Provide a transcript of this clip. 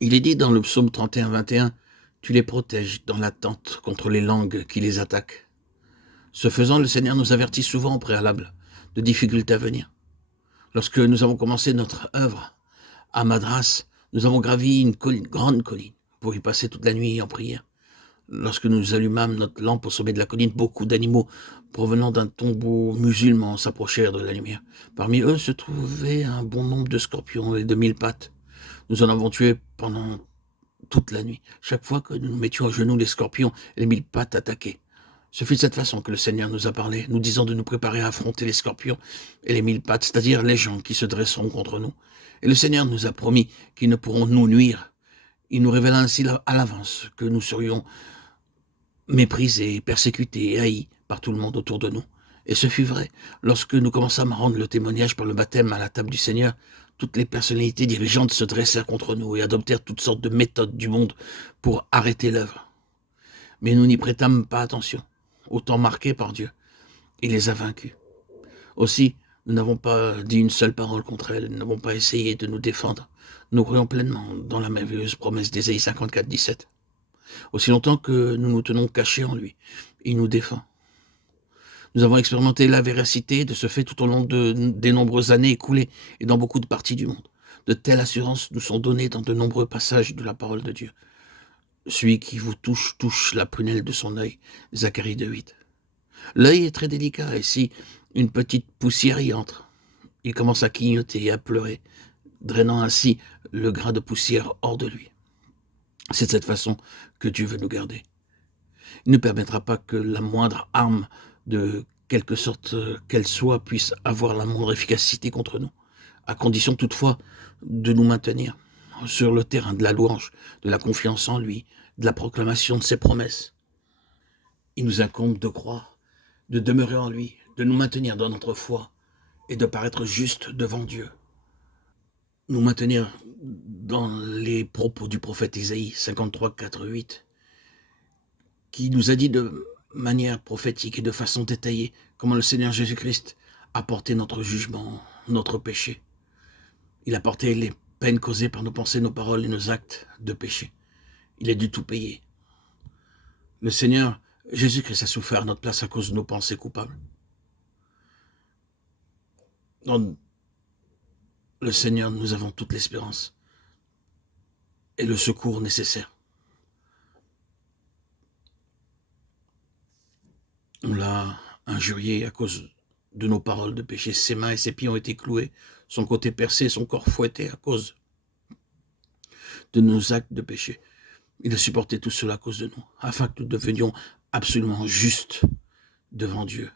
Il est dit dans le psaume 31, 21, « Tu les protèges dans la tente contre les langues qui les attaquent. » Ce faisant, le Seigneur nous avertit souvent au préalable de difficultés à venir. Lorsque nous avons commencé notre œuvre à Madras, nous avons gravi une grande colline pour y passer toute la nuit en prière. Lorsque nous allumâmes notre lampe au sommet de la colline, beaucoup d'animaux provenant d'un tombeau musulman s'approchèrent de la lumière. Parmi eux se trouvait un bon nombre de scorpions et de 1000 pattes. Nous en avons tué pendant toute la nuit. Chaque fois que nous nous mettions à genoux, les scorpions et les 1000 pattes attaquaient. Ce fut de cette façon que le Seigneur nous a parlé, nous disant de nous préparer à affronter les scorpions et les 1000 pattes, c'est-à-dire les gens qui se dresseront contre nous. Et le Seigneur nous a promis qu'ils ne pourront nous nuire. Il nous révéla ainsi à l'avance que nous serions méprisés, persécutés et haïs par tout le monde autour de nous. Et ce fut vrai. Lorsque nous commençâmes à rendre le témoignage par le baptême à la table du Seigneur, toutes les personnalités dirigeantes se dressèrent contre nous et adoptèrent toutes sortes de méthodes du monde pour arrêter l'œuvre. Mais nous n'y prêtâmes pas attention, au temps marqué par Dieu. Il les a vaincus. Aussi, nous n'avons pas dit une seule parole contre elles, nous n'avons pas essayé de nous défendre. Nous croyons pleinement dans la merveilleuse promesse d'Ésaïe 54, 17. Aussi longtemps que nous nous tenons cachés en lui, il nous défend. Nous avons expérimenté la véracité de ce fait tout au long des nombreuses années écoulées et dans beaucoup de parties du monde. De telles assurances nous sont données dans de nombreux passages de la parole de Dieu. Celui qui vous touche la prunelle de son œil. Zacharie 2,8. L'œil est très délicat et si une petite poussière y entre, il commence à clignoter et à pleurer, drainant ainsi le grain de poussière hors de lui. C'est de cette façon que Dieu veut nous garder. Il ne permettra pas que la moindre arme, de quelque sorte qu'elle soit, puisse avoir la moindre efficacité contre nous, à condition toutefois de nous maintenir sur le terrain de la louange, de la confiance en lui, de la proclamation de ses promesses. Il nous incombe de croire, de demeurer en lui, de nous maintenir dans notre foi et de paraître juste devant Dieu. Nous maintenir dans les propos du prophète Isaïe 53, 4, 8, qui nous a dit de manière prophétique et de façon détaillée comment le Seigneur Jésus-Christ a porté notre jugement, notre péché. Il a porté les peines causées par nos pensées, nos paroles et nos actes de péché. Il a dû tout payer. Le Seigneur Jésus-Christ a souffert à notre place à cause de nos pensées coupables. Dans le Seigneur, nous avons toute l'espérance et le secours nécessaire. On l'a injurié à cause de nos paroles de péché. Ses mains et ses pieds ont été cloués, son côté percé, son corps fouetté à cause de nos actes de péché. Il a supporté tout cela à cause de nous, afin que nous devenions absolument justes devant Dieu.